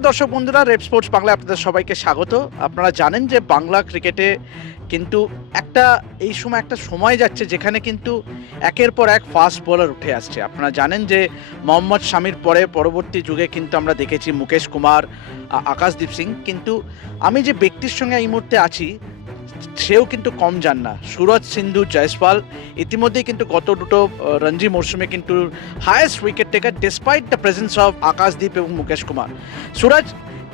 নমস্কার দর্শক বন্ধুরা রেড স্পোর্টস বাংলায় আপনাদের সবাইকে স্বাগত। আপনারা জানেন যে বাংলা ক্রিকেটে কিন্তু একটা, এই সময় একটা সময় যাচ্ছে যেখানে কিন্তু একের পর এক ফাস্ট বোলার উঠে আসছে। আপনারা জানেন যে মোহাম্মদ শামির পরে পরবর্তী যুগে কিন্তু আমরা দেখেছি মুকেশ কুমার আকাশদীপ সিং। কিন্তু আমি যে ব্যক্তির সঙ্গে এই মুহূর্তে আছি সেও কিন্তু কম যান না। সুরজ সিন্ধু, জয়সওয়াল, ইতিমধ্যেই কিন্তু গত দুটো রঞ্জি মরশুমে কিন্তু highest wicket taker despite the presence of Akashdeep এবং মুকেশ কুমার। সুরজ,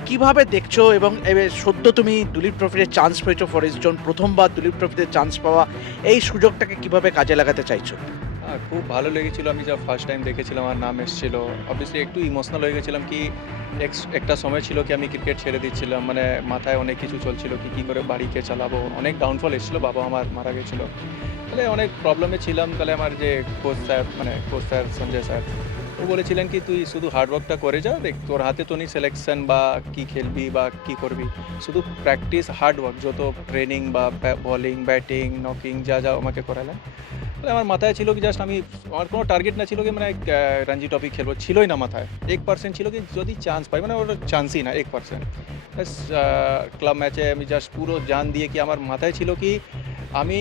কীভাবে দেখছ এবং সদ্য তুমি দুলীপ ট্রফিতে চান্স পেয়েছ ফরেস্ট জন প্রথমবার দুলীপ ট্রফিতে চান্স পাওয়া, এই সুযোগটাকে কীভাবে কাজে লাগাতে চাইছো? খুব ভালো লেগেছিল। আমি যা ফার্স্ট টাইম দেখেছিলাম আমার নাম এসেছিল। অবভিয়াসলি একটু ইমোশনাল হয়ে গেছিলাম কি একটা সময় ছিল কি আমি ক্রিকেট ছেড়ে দিচ্ছিলাম। মানে মাথায় অনেক কিছু চলছিল কি, কী করে বাড়িকে চালাবো? অনেক ডাউনফল এসেছিল, বাবা আমার মারা গেছিল। তাহলে অনেক প্রবলেমে ছিলাম। তাহলে আমার যে কোচ স্যার মানে কোচ স্যার সঞ্জয় স্যার ও বলেছিলেন কি, তুই শুধু হার্ডওয়ার্কটা করে যা, দেখ, তোর হাতে তো নেই সিলেকশন বা কি খেলবি বা কি করবি। শুধু প্র্যাকটিস হার্ডওয়ার্ক যত ট্রেনিং বা বলিং ব্যাটিং নকিং যা যা আমাকে করালেন। আমার মাথায় ছিল কি জাস্ট আমি আমার কোনো টার্গেট না ছিল কি মানে রঞ্জি ট্রফি খেলব। ছিলই না মাথায়। এক পার্সেন্ট ছিল কি যদি চান্স পাই মানে ওটা চান্সই না, এক পার্সেন্ট ক্লাব ম্যাচে আমি জাস্ট পুরো জান দিয়ে কি আমার মাথায় ছিল কি, আমি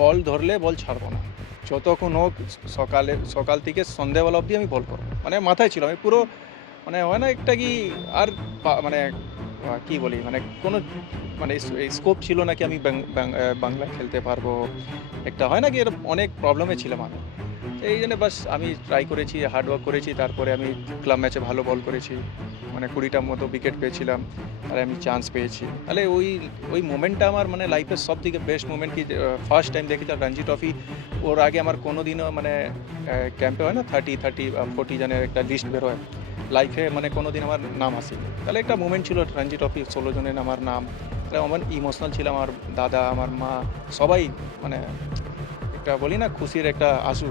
বল ধরলে বল ছাড়বো না। যতক্ষণ হোক সকালে, সকাল থেকে সন্ধ্যাবেলা অবধি আমি বল করব। মানে মাথায় ছিল, আমি পুরো মানে হয় না একটা কি, আর মানে কি বলি মানে কোনো মানে স্কোপ ছিল না কি আমি বাংলা খেলতে পারব? একটা হয় না কি এরকম অনেক প্রবলেমে ছিলাম আমি। এই জন্য বাস আমি ট্রাই করেছি হার্ডওয়ার্ক করেছি, তারপরে আমি ক্লাব ম্যাচে ভালো বল করেছি। মানে কুড়িটার মতো উইকেট পেয়েছিলাম আর আমি চান্স পেয়েছি। তাহলে ওই ওই মোমেন্টটা আমার মানে লাইফের সব থেকে বেস্ট মোমেন্ট কি ফার্স্ট টাইম দেখেছিলাম রঞ্জি ট্রফি ওর আগে আমার কোনো দিনও মানে ক্যাম্পে হয় না থার্টি থার্টি ফোর্টি জনের একটা লিস্ট বেরোয় লাইফে মানে কোনো দিন আমার নাম আসেনি। তাহলে একটা মোমেন্ট ছিল রঞ্জি ট্রফি ষোলো জনের আমার নাম। তাহলে আমার ইমোশনাল ছিল আমার দাদা, আমার মা, সবাই মানে একটা বলি না, খুশির একটা আঁসু,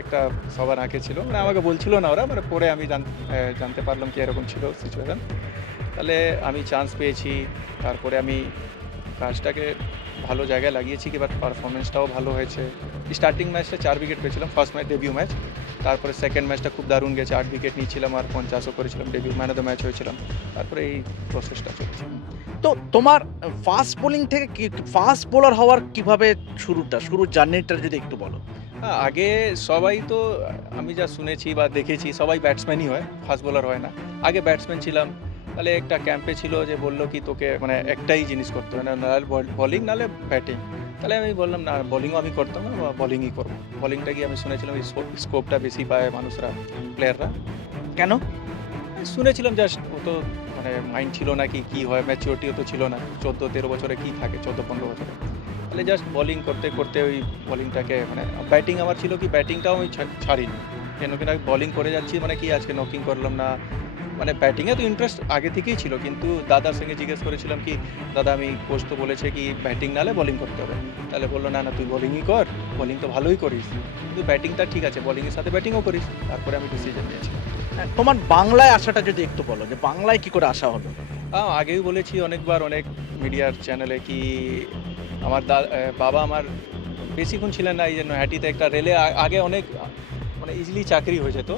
একটা সবার আঁকে ছিল। মানে আমাকে বলছিল না ওরা মানে পরে আমি জানতে পারলাম কি এরকম ছিল সিচুয়েশান তাহলে আমি চান্স পেয়েছি, তারপরে আমি কাজটাকে ভালো জায়গায় লাগিয়েছি কি বাট পারফরমেন্সটাও ভালো হয়েছে। স্টার্টিং ম্যাচটা চার উইকেট পেয়েছিলাম ফার্স্ট ম্যাচ ডেবিউ ম্যাচ তারপরে সেকেন্ড ম্যাচটা খুব দারুণ গেছে আট উইকেট নিয়েছিলাম আর পঞ্চাশও করেছিলাম debut man of the match হয়েছিলাম। তারপরে এই প্রসেসটা চলছে। তো তোমার ফাস্ট বোলিং থেকে কি ফাস্ট বোলার হওয়ার কীভাবে শুরুটা শুরুর জার্নিটা যদি একটু বলো। হ্যাঁ আগে সবাই তো আমি যা শুনেছি বা দেখেছি সবাই ব্যাটসম্যানই হয় ফাস্ট বোলার হয় না। আগে ব্যাটসম্যান ছিলাম তাহলে একটা ক্যাম্পে ছিল যে বলল কি তোকে মানে একটাই জিনিস করতে হবে না বলিং নাহলে ব্যাটিং তাহলে আমি বললাম না বলিংও আমি করতাম না বলিংই করব। বলিংটা গিয়ে আমি শুনেছিলাম স্কোপটা বেশি পায় মানুষরা প্লেয়াররা কেন? শুনেছিলাম জাস্ট ও তো মানে মাইন্ড ছিল না কি কী হয় ম্যাচিউরিটিও তো ছিল না চোদ্দ তেরো বছরে কী থাকে চোদ্দ পনেরো বছরে। তাহলে জাস্ট বোলিং করতে করতে ওই বোলিংটাকে মানে ব্যাটিং আমার ছিল কি ব্যাটিংটাও আমি ছাড়িনি। কেন কিনা বোলিং করে যাচ্ছি মানে কি আজকে নকিং করলাম না মানে ব্যাটিংয়ে তো ইন্টারেস্ট আগে থেকেই ছিল কিন্তু দাদার সঙ্গে জিজ্ঞেস করেছিলাম কি দাদা আমি কোচ তো বলেছে কি ব্যাটিং নালে বোলিং করতে হবে। তাহলে বলল না না তুই বোলিংই কর বোলিং তো ভালোই করিস। কিন্তু ব্যাটিংটা ঠিক আছে বোলিংয়ের সাথে ব্যাটিংও করিস তারপরে আমি ডিসিশন নিয়েছি। হ্যাঁ, তোমার বাংলায় আসাটা যদি একটু বলো যে বাংলায় কি করে আসা হলো? হ্যাঁ আগেই বলেছি অনেকবার অনেক মিডিয়ার চ্যানেলে কি আমার বাবা আমার বেশিক্ষণ ছিলেন না এই জন্য হ্যাটিতে একটা রেলে আগে অনেক মানে ইজিলি চাকরি হয়ে যেত।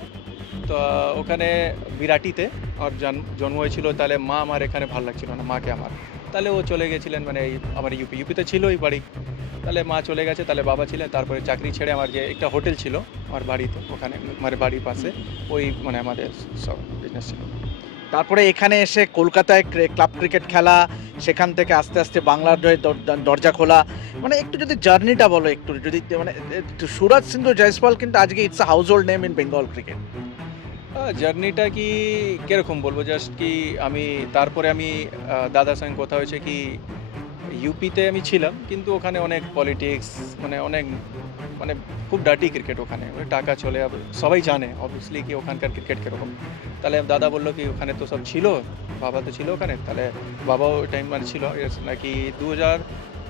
তো ওখানে বিরাটিতে আমার জন্ম হয়েছিল তাহলে মা আমার এখানে ভালো লাগছিল না, মাকে আমার। তাহলে ও চলে গেছিলেন মানে আমার ইউপি ইউপিতে ছিল ছিলই বাড়ি। তাহলে মা চলে গেছে, তাহলে বাবা ছিলেন, তারপরে চাকরি ছেড়ে আমার যে একটা হোটেল ছিল, আমার বাড়িতে, ওখানে আমার বাড়ির পাশে, ওই মানে আমাদের সব বিজনেস ছিল। তারপরে এখানে এসে কলকাতায় ক্লাব ক্রিকেট খেলা, সেখান থেকে আস্তে আস্তে বাংলার দর- দর- দরজা খোলা। মানে একটু যদি জার্নিটা বলো একটু, যদি মানে সুরজ সিন্ধু জয়সওয়াল, কিন্তু আজকে it's a household name in Bengal cricket জার্নিটা কি কীরকম বলব? জাস্ট কি আমি, তারপরে আমি দাদার সঙ্গে কথা হয়েছে কি ইউপিতে আমি ছিলাম, কিন্তু ওখানে অনেক পলিটিক্স মানে অনেক মানে খুব ডাটি ক্রিকেট ওখানে। ওই টাকা চলে সবাই জানে অবভিয়াসলি কি ওখানকার ক্রিকেট কীরকম। তাহলে দাদা বলল কি, ওখানে তো সব ছিল, বাবা তো ছিল ওখানে। তাহলে বাবাও টাইম মানে ছিল নাকি দু হাজার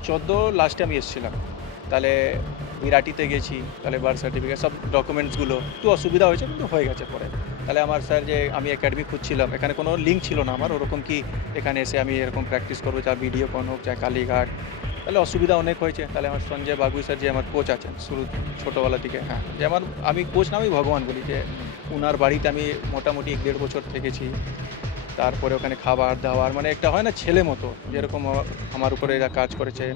চোদ্দ লাস্টে আমি এসেছিলাম। তাহলে বিরাটিতে গেছি, তাহলে বার্থ সার্টিফিকেট সব ডকুমেন্টসগুলো একটু অসুবিধা হয়েছে, কিন্তু হয়ে গেছে পরে। তাহলে আমার স্যার যে আমি একাডেমি খুঁজছিলাম, এখানে কোনো লিঙ্ক ছিল না আমার, ওরকম কি এখানে এসে আমি এরকম প্র্যাকটিস করব, যা ভিডিও কোন হোক চাই কালীঘাট, তাহলে অসুবিধা অনেক হয়েছে। তাহলে আমার সঞ্জয় বাগুই স্যার যে আমার কোচ আছেন, শুরু ছোটোবেলা থেকে হ্যাঁ যে আমার, আমি কোচ না, আমি ভগবান বলি, যে ওনার বাড়িতে আমি মোটামুটি এক দেড় বছর থেকেছি। তারপরে ওখানে খাবার দাবার মানে একটা হয় না ছেলে মতো, যেরকম আমার উপরে এরা কাজ করেছে।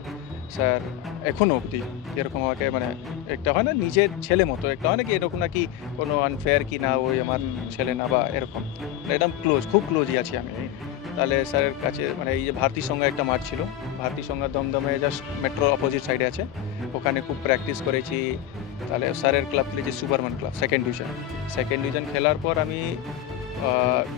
স্যার এখনও অবধি এরকম আমাকে মানে একটা হয় না নিজের ছেলে মতো একটা হয় না কি এরকম নাকি কোনো আনফেয়ার কি না ওই আমার ছেলে না বা এরকম। একদম ক্লোজ খুব ক্লোজই আছি আমি। তাহলে স্যারের কাছে মানে এই যে ভারতী সঙ্গে একটা মাঠ ছিল ভারতী সঙ্গে দমদমে জাস্ট মেট্রো অপোজিট সাইডে আছে। ওখানে খুব প্র্যাকটিস করেছি। তাহলে স্যারের ক্লাব খেলেছি Superman club second division second division খেলার পর আমি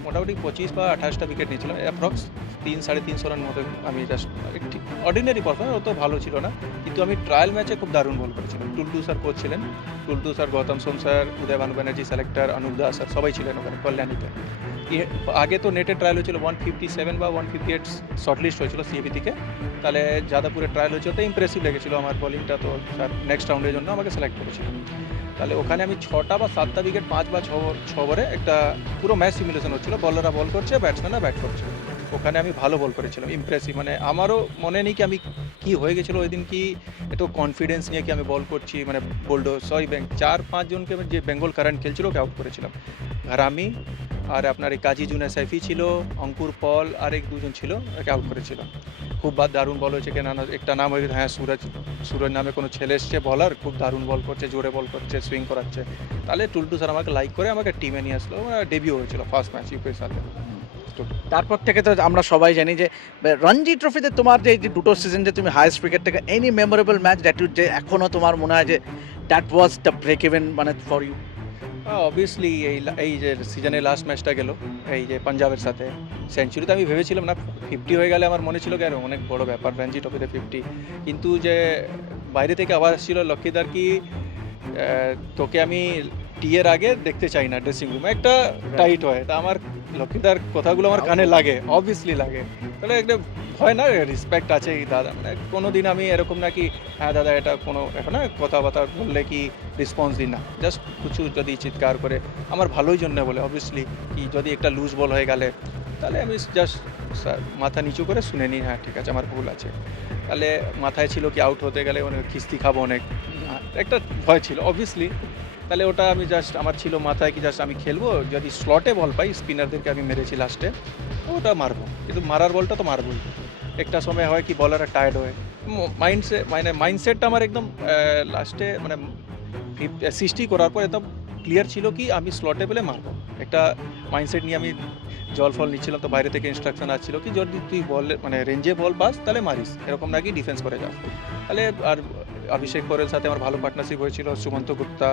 মোটামুটি পঁচিশ বা আঠাশটা উইকেট নিয়েছিলাম অ্যাপ্রক্স তিন, সাড়ে তিনশো রান মতো আমি জাস্ট ঠিক অর্ডিনারি পারফরমেন্স অত ভালো ছিল না। কিন্তু আমি ট্রায়াল ম্যাচে খুব দারুণ বল করেছিলাম। টুলটু স্যার কোচ ছিলেন। Tultu sir Goutam Som sir Uday Bhanu Banerjee selector Anup Das sir সবাই ছিলেন ওখানে কল্যাণীতে আগে তো নেটের ট্রায়াল হয়েছিল ওয়ান ফিফটি সেভেন বা ওয়ান ফিফটি এইট শর্টলিস্ট হয়েছিল সিএবি থেকে। তাহলে যাদবপুরে ট্রায়াল হয়েছিল তো ইমপ্রেসিভ লেগেছিল আমার বলিংটা তো স্যার নেক্সট রাউন্ডের জন্য আমাকে সিলেক্ট করেছিল। তাহলে ওখানে আমি ছটা বা সাতটা উইকেট পাঁচ বা ছ ওভারে একটা পুরো ম্যাচ সিমুলেশন হচ্ছিল। বলাররা বল করছে ব্যাটসম্যানরা ব্যাট করছে। ওখানে আমি ভালো বল করেছিলাম ইমপ্রেসিভ মানে আমারও মনে নেই কি আমি কি হয়ে গেছিল ওই দিন কি একটু কনফিডেন্স নিয়ে কি আমি বল করছি মানে বোল্ডো সরি ব্যাঙ্ক চার পাঁচজনকে যে বেঙ্গল কারেন্ট খেলছিল ওকে আউট করেছিলাম। আর আমি আর আপনার এই কাজী জুনা সাইফি ছিল অঙ্কুর পল আর এক দুজন ছিল ওকে আউট করেছিল খুব বা দারুণ বল হয়েছে কেন একটা নাম হয়ে গেছে, হ্যাঁ সুরজ সুরজ নামে কোনো ছেলে এসছে বলার খুব দারুণ বল করছে জোরে বল করছে সুইং করাচ্ছে। তাহলে টুলটু স্যার আমাকে লাইক করে আমাকে টিমে নিয়ে আসলো ডেবিউ হয়েছিল ফার্স্ট ম্যাচ ইউপির সাথে তারপর থেকে তো আমরা সবাই জানি যে, রঞ্জি ট্রফিতে তোমার যে দুটো সিজন যে তুমি হাইস্ট ক্রিকেট থেকে any memorable match that you যে এখনও তোমার মনে হয় যে that was the break even মানে ফর ইউ অবভিয়াসলি এই এই যে সিজনে লাস্ট ম্যাচটা গেল, এই যে পাঞ্জাবের সাথে। সেঞ্চুরি তো আমি ভেবেছিলাম না ফিফটি হয়ে গেলে আমার মনে ছিল কি আরে অনেক বড় ব্যাপার রঞ্জি ট্রফিতে ফিফটি কিন্তু যে বাইরে থেকে আবার আসছিল, লক্ষ্মীদার কি তোকে আমি টিয়ের আগে দেখতে চাই না ড্রেসিং রুমে একটা টাইট হয়। তা আমার লক্ষ্মীদার কথাগুলো আমার কানে লাগে অবভিয়াসলি লাগে। তাহলে একটা হয় না? রেসপেক্ট আছে এই দাদা। মানে কোনো দিন আমি এরকম না কি হ্যাঁ দাদা এটা কোনো এখন না কথাবার্তা বললে কি রেসপন্স দিই না? জাস্ট কিছু যদি চিৎকার করে আমার ভালোই জন্য বলে অবভিয়াসলি কি যদি একটা লুজ বল হয়ে গেলে তাহলে আমি জাস্ট মাথা নিচু করে শুনে নিই হ্যাঁ ঠিক আছে আমার ভুল আছে। তাহলে মাথায় ছিল কি আউট হতে গেলে অনেক খিস্তি খাব অনেক। একটা ভয় ছিল অবভিয়াসলি তাহলে ওটা আমি জাস্ট আমার ছিল মাথায় কি জাস্ট আমি খেলব, যদি স্লটে বল পাই স্পিনারদেরকে আমি মেরেছি লাস্টে ওটা মারবো। কিন্তু মারার বলটা তো মারবোই। একটা সময় হয় কি বলাররা টায়ার্ড হয়। মাইন্ডসে মানে মাইন্ডসেটটা আমার একদম লাস্টে মানে সৃষ্টি করার পর একদম ক্লিয়ার ছিল কি, আমি স্লটে পেলে মারবো। একটা মাইন্ডসেট নিয়ে আমি জল ফল নিচ্ছিলাম, তো বাইরে থেকে ইনস্ট্রাকশন আসছিল কি, যদি তুই বল মানে রেঞ্জে বল পাস, তাহলে মারিস। এরকম নাকি ডিফেন্স করে যাও। তাহলে আর অভিষেক পরের সাথে আমার ভালো পার্টনারশিপ হয়েছিল, সুমন্ত গুপ্তা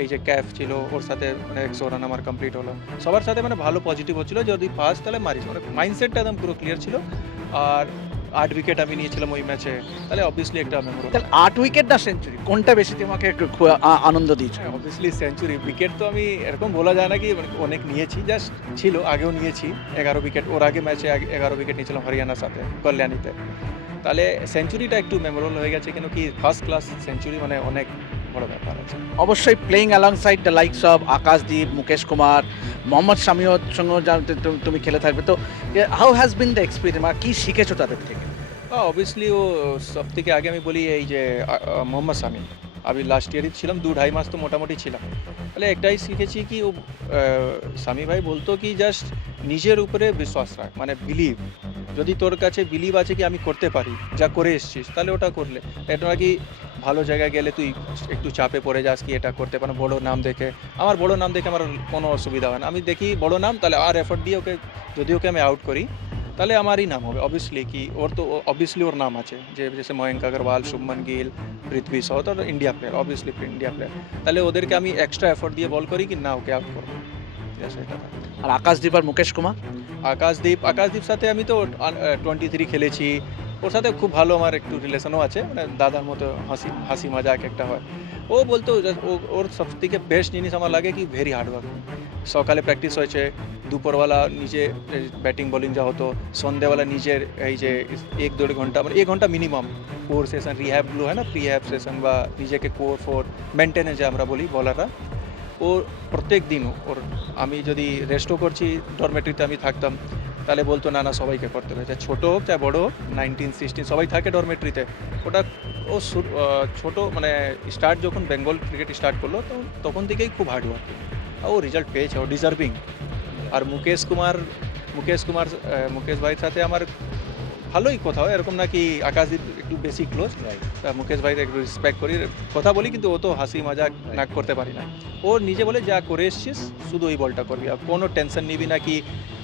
এই যে ক্যাফ ছিল ওর সাথে মানে একশো রান আমার কমপ্লিট হলো। সবার সাথে মানে ভালো পজিটিভ হচ্ছিল যদি পাস তাহলে মারিস। মানে মাইন্ডসেটটা একদম পুরো ক্লিয়ার ছিল। আর আট উইকেট আমি নিয়েছিলাম ওই ম্যাচে তাহলে অবভিয়াসলি একটা মেমোরেবল তাহলে আট উইকেট না সেঞ্চুরি কোনটা বেশি তোমাকে একটু আনন্দ দিয়েছে অবভিয়াসলি সেঞ্চুরি উইকেট তো আমি এরকম বলা যায় না কি মানে অনেক নিয়েছি জাস্ট ছিল আগেও নিয়েছি। এগারো উইকেট ওর আগে ম্যাচে এগারো উইকেট নিয়েছিলাম হরিয়ানার সাথে কল্যাণীতে। তাহলে সেঞ্চুরিটা একটু মেমোরেবল হয়ে গেছে কেন কি ফার্স্ট ক্লাস সেঞ্চুরি মানে অনেক বড় ব্যাপার আছে। অবশ্যই playing alongside the likes of Akashdeep, Mukesh Kumar, Mohammad শামিওর সঙ্গে তুমি খেলে থাকবে। তো how has been the experience মানে কী শিখেছো তাদের থেকে? অবভিয়াসলি ও সব থেকে আগে আমি বলি এই যে মোহাম্মদ সামি আমি লাস্ট ইয়ারই ছিলাম, দু ঢাই মাস তো মোটামুটি ছিলাম। তাহলে একটাই শিখেছি কি, ও স্বামী ভাই বলতো কি জাস্ট নিজের উপরে বিশ্বাস রাখ মানে বিলিভ যদি তোর কাছে বিলিভ আছে কি, আমি করতে পারি, যা করে এসছিস, তাহলে ওটা করলে। এটা না কি ভালো জায়গায় গেলে তুই একটু চাপে পড়ে যাস কি এটা করতে পারো বড় নাম দেখে। আমার বড় নাম দেখে আমার কোনো অসুবিধা হয় না। আমি দেখি বড় নাম তাহলে আর এফোর্ট দিয়ে ওকে যদি ওকে আমি আউট করি তাহলে আমারই নাম হবে। অবভিয়াসলি কি ওর তো অবভিয়াসলি ওর নাম আছে। যে জেসে ময়ঙ্ক আগরওয়াল শুভমন গিল পৃথ্বী সাউ তো India player obviously India player তাহলে ওদেরকে আমি এক্সট্রা এফোর্ট দিয়ে বল করি কি না ওকে আউট করব। আর আকাশদীপ আর মুকেশ কুমার? আকাশদীপ আকাশদীপ সাথে আমি তো টোয়েন্টি থ্রি খেলেছি। ওর সাথে খুব ভালো আমার একটু রিলেশনও আছে মানে দাদার মতো হাসি হাসি মজাক একটা হয়। ও বলতো ওর সব থেকে বেস্ট জিনিস আমার লাগে কি? ভেরি হার্ডওয়ার্ক সকালে প্র্যাকটিস হয়েছে, দুপুরবেলা নিজে ব্যাটিং বোলিং যা হতো, সন্ধ্যেবেলা নিজের এই যে এক দেড় ঘণ্টা মানে এক ঘণ্টা মিনিমাম কোর সেশন রিহ্যাবগুলো হয় না? প্রি হ্যাব সেশন বা নিজেকে কোর ফোর মেনটেনেন্স যে আমরা বলি বলাররা ও প্রত্যেক দিন ওর, আমি যদি রেস্টও করছি ডরমেটরিতে আমি থাকতাম তাহলে বলতো, না না, সবাইকে করতে হবে। চাই ছোটো হোক চাই বড়ো হোক নাইনটিন সিক্সটিন সবাই থাকে ডরমেট্রিতে ওটা ও ছোট মানে স্টার্ট যখন বেঙ্গল ক্রিকেট স্টার্ট করল, তো তখন থেকেই খুব হার্ড ওয়ার্ক ও রেজাল্ট পেয়েছে, ও ডিজার্ভিং আর মুকেশ কুমার মুকেশ কুমার মুকেশ ভাইয়ের সাথে আমার ভালোই কথা হয় এরকম নাকি আকাশদীপ একটু বেশি ক্লোজ মুকেশ ভাইকে একটু রেসপেক্ট করি। কথা বলি কিন্তু ও তো হাসি মজাক না করতে পারি না। ও নিজে বলে যা করে এসছিস শুধু ওই বলটা করবি। আর কোনো টেনশন নিবি না কি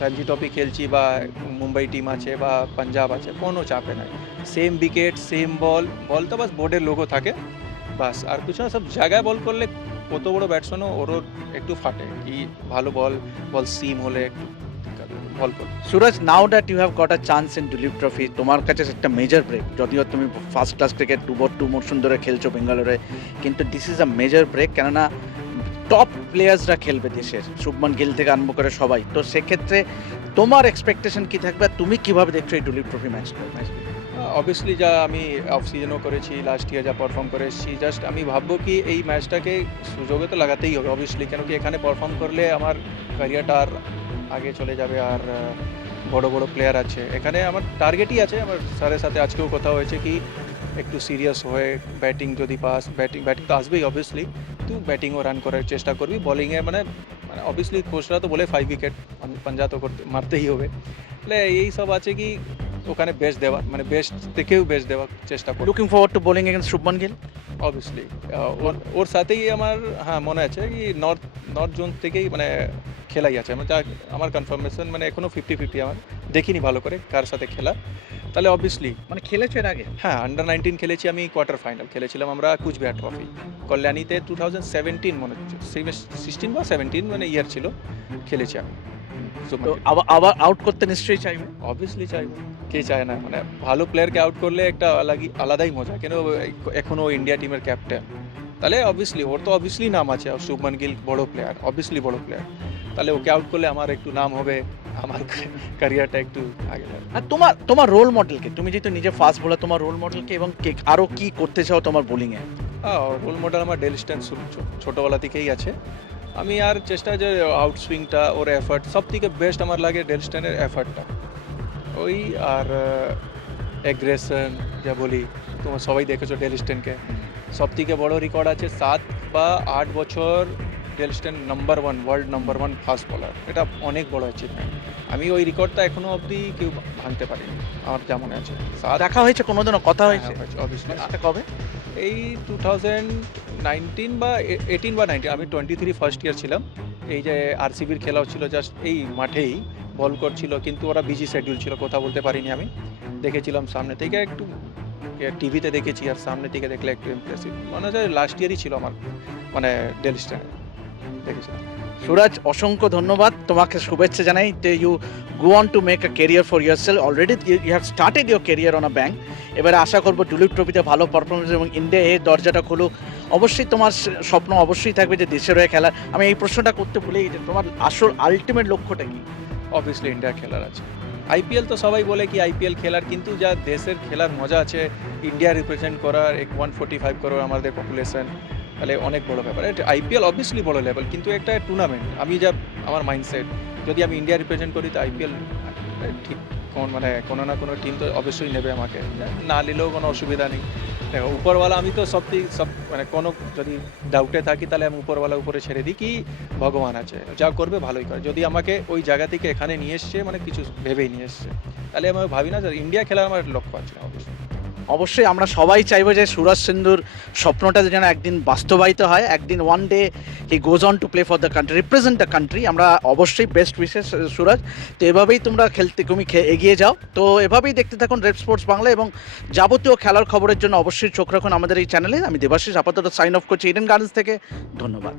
রঞ্জি ট্রফি খেলছি বা মুম্বাই টিম আছে বা পাঞ্জাব আছে কোনো চাপে নাই। Same wicket same ball ball তো বাস বোর্ডের লোগো থাকে। বাস আর কিছু না সব জায়গায় বল করলে কত বড় ব্যাটসম্যানও ওরও একটু ফাটে। কি ভালো বল বল সিম হলে একটু। বল করে। Suraj now that you have got a chance in Duleep trophy তোমার কাছে একটা মেজর ব্রেক যদিও তুমি ফার্স্ট ক্লাস ক্রিকেট দু বছর দু মরশুম ধরে খেলছো বেঙ্গালোরে কিন্তু this is a major break কেননা টপ প্লেয়ার্সরা খেলবে দেশের। শুভমান গিল থেকে আরম্ভ করে সবাই। তো সেক্ষেত্রে তোমার এক্সপেকটেশন কি থাকবে তুমি কীভাবে দেখছ এই দুলীপ ট্রফি ম্যাচটা অবভিয়াসলি যা আমি অফ সিজনও করেছি লাস্ট ইয়ার যা পারফর্ম করে এসেছি জাস্ট আমি ভাববো কি এই ম্যাচটাকে সুযোগে তো লাগাতেই হবে অবভিয়াসলি কেন কি এখানে পারফর্ম করলে আমার ক্যারিয়ারটা আর আগে চলে যাবে আর বড় বড় প্লেয়ার আছে। এখানে আমার টার্গেটই আছে, আমার স্যারের সাথে আজকেও কথা হয়েছে কি, একটু সিরিয়াস হয়ে ব্যাটিং যদি পাস ব্যাটিং ব্যাটিং তো আসবেই অবভিয়াসলি তুই ব্যাটিংও রান করার চেষ্টা করবি। বলিংয়ে মানে মানে অবভিয়াসলি কোচরা তো বলে ফাইভ উইকেট পাঞ্জা তো করতে, মারতেই হবে। তাহলে এই সব আছে কি ওখানে বেস্ট দেওয়ার মানে বেস্ট থেকেও বেস্ট দেওয়ার চেষ্টা করি looking forward to bowling against Shubman Gill obviously ওর ওর সাথেই আমার হ্যাঁ মনে আছে কি নর্থ নর্থ জোন থেকেই মানে খেলাই আছে। যা আমার কনফার্মেশন মানে এখনও ফিফটি ফিফটি আমার। দেখিনি ভালো করে কার সাথে খেলা। তাহলে অবভিয়াসলি মানে খেলেছো এর আগে? হ্যাঁ আন্ডার নাইনটিন খেলেছি আমি কোয়ার্টার ফাইনাল খেলেছিলাম আমরা কুচবিহার ট্রফি কল্যাণীতে টু থাউজেন্ড সেভেন্টিন মনে হচ্ছে সিক্সটিন বা সেভেন্টিন মানে ইয়ার ছিল খেলেছি আমি। তো আবার আবার আউট করতে নিশ্চয়ই চাইবে? অবভিয়াসলি চাইব কে চায় না মানে ভালো প্লেয়ারকে আউট করলে একটা আলাদা আলাদাই মজা কেন এখনও ইন্ডিয়া টিমের ক্যাপ্টেন তাহলে অবভিয়াসলি ওর তো অবভিয়াসলি নাম আছে শুভমান গিল বড় প্লেয়ার অবভিয়াসলি বড় প্লেয়ার তাহলে ওকে আউট করলে আমার একটু নাম হবে আমার ক্যারিয়ারটা একটু আগে যাবে। আর তোমার তোমার রোল মডেলকে তুমি যেহেতু নিজে ফাস্ট বলার তোমার রোল মডেলকে এবং কে আরও কি করতে চাও তোমার বোলিংয়ে রোল মডেল আমার ডেল স্ট্যান্ড ছোটোবেলা থেকেই আছে। আমি আর চেষ্টা যে আউট সুইংটা ওর এফার্ট সব থেকে বেস্ট আমার লাগে ডেল স্ট্যান্ডের এফার্টটা ওই আর অ্যাগ্রেশন যা বলি তোমার সবাই দেখেছ ডেল স্ট্যান্ডকে সব থেকে বড় রেকর্ড আছে সাত বা আট বছর Dale number one world number one fast bowler এটা অনেক বড় অ্যাচিভমেন্ট আমি ওই রেকর্ডটা এখনও অবধি কেউ ভাঙতে পারিনি। আমার যা মনে আছে। দেখা হয়েছে কোনোদিনও কথা হয়েছে? অবভিয়াসলি সেটা কবে? এই টু থাউজেন্ড নাইনটিন বা এইটিন বা নাইনটিন আমি টোয়েন্টি থ্রি ফার্স্ট ইয়ার ছিলাম। এই যে আরসিবির খেলাও ছিল জাস্ট এই মাঠেই বল করছিল কিন্তু ওরা বিজি শিডিউল ছিল কথা বলতে পারিনি আমি। দেখেছিলাম সামনে থেকে একটু টিভিতে দেখেছি আর সামনে থেকে দেখলে একটু ইমপ্রেসিভ মনে হচ্ছে লাস্ট ইয়ারই ছিল আমার মানে ডেল স্ট্যান্ড দেখেছিলাম সুরাজ অসংখ্য ধন্যবাদ। তোমাকে শুভেচ্ছা জানাই। যে you go on to make a career for yourself already you have started your career on a bank এবারে আশা করব টুলিপ ট্রফিতে ভালো পারফরমেন্স এবং ইন্ডিয়া এই দরজাটা খুলুক। অবশ্যই তোমার স্বপ্ন অবশ্যই থাকবে যে দেশের হয়ে খেলার। আমি এই প্রশ্নটা করতে ভুলে গেছি। তোমার আসল আলটিমেট লক্ষ্যটা কি? অবভিয়াসলি ইন্ডিয়া খেলার আছে। আইপিএল তো সবাই বলে কি আইপিএল খেলার, কিন্তু যা দেশের খেলার মজা আছে ইন্ডিয়া রিপ্রেজেন্ট করার এক ওয়ান ফোর্টি ফাইভ করোড় আমাদের পপুলেশন তাহলে অনেক বড় ব্যাপার। এটা আইপিএল অবভিয়াসলি বড় লেভেল কিন্তু একটা টুর্নামেন্ট আমি যা, আমার মাইন্ডসেট যদি আমি ইন্ডিয়া রিপ্রেজেন্ট করি, তো আইপিএল ঠিক কোন মানে কোনো না কোনো টিম তো অবশ্যই নেবে আমাকে। না নিলেও কোনো অসুবিধা নেই। দেখো, উপরওয়ালা আমি তো সব সব মানে কোনো যদি ডাউটে থাকি, তাহলে আমি উপরওয়ালা উপরে ছেড়ে দিই কি ভগবান আছে। যা করবে ভালোই করে। যদি আমাকে ওই জায়গা থেকে এখানে নিয়ে এসছে মানে কিছু ভেবেই নিয়ে এসছে, তাহলে আমি ভাবি না যে ইন্ডিয়া খেলার আমার লক্ষ্য আছে অবশ্যই অবশ্যই আমরা সবাই চাইব যে সুরাজ সিন্ধুর স্বপ্নটা যেন একদিন বাস্তবায়িত হয়, একদিন one day he goes on to play for the country represent the country আমরা অবশ্যই বেস্ট উইশেস সুরাজ। তো এভাবেই তোমরা খেলতে, তুমি এগিয়ে যাও। তো এভাবেই দেখতে থাকুন রেড স্পোর্টস বাংলা এবং যাবতীয় খেলার খবরের জন্য অবশ্যই চোখ রাখুন আমাদের এই চ্যানেলে আমি দেবাশিস, আপাতত সাইন অফ করছি ইডেন গার্ডেন্স থেকে। ধন্যবাদ।